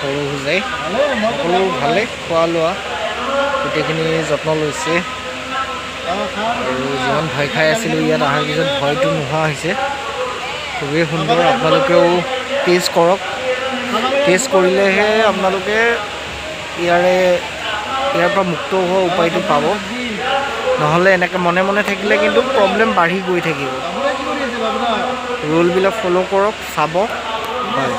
সৰু হোজাই সকলো ভালেই খোৱা লোৱা গোটেইখিনি যত্ন লৈছে আৰু যিমান ভয় খাই আছিলোঁ ইয়াত অহাৰ পিছত ভয়টো নোহোৱা হৈছে খুবেই সুন্দৰ আপোনালোকেও টেষ্ট কৰক টেষ্ট কৰিলেহে আপোনালোকে ইয়াৰ পৰা মুক্ত হোৱা উপায়টো পাব নহ'লে এনেকৈ মনে মনে থাকিলে কিন্তু প্ৰব্লেম বাঢ়ি গৈ থাকিব ৰুলবিলাক ফ'ল' কৰক চাব হয়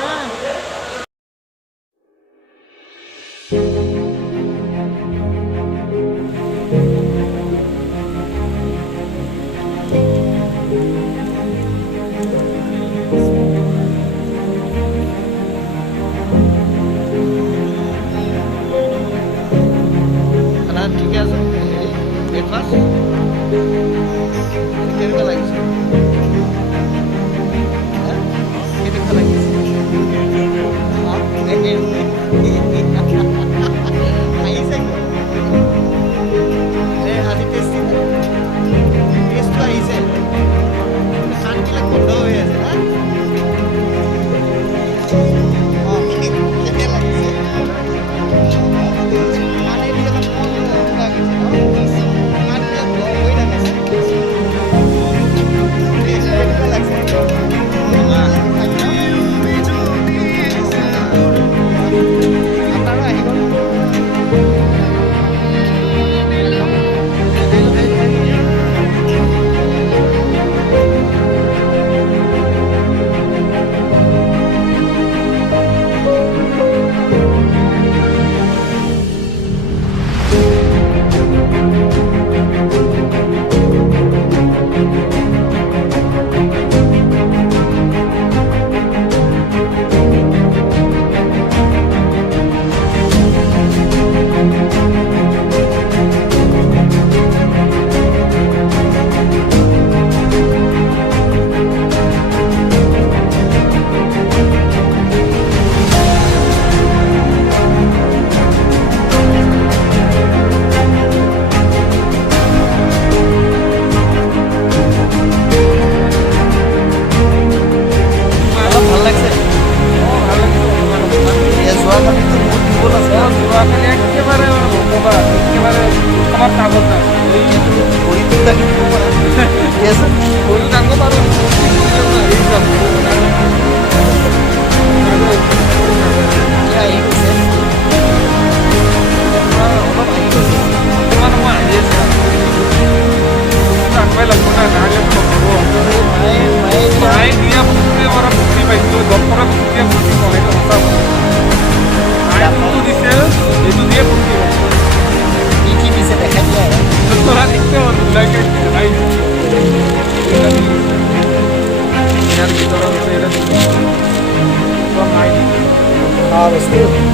ঠিকে আছে ব্ৰেকফাষ্ট কেনেকুৱা লাগিছে কেনেকুৱা লাগিছে আহিছে আজি টেষ্টি টেষ্টটো আহিছে কাণবিলাক বন্ধ হৈ আছে না কেনে লাগিছে Harvesting.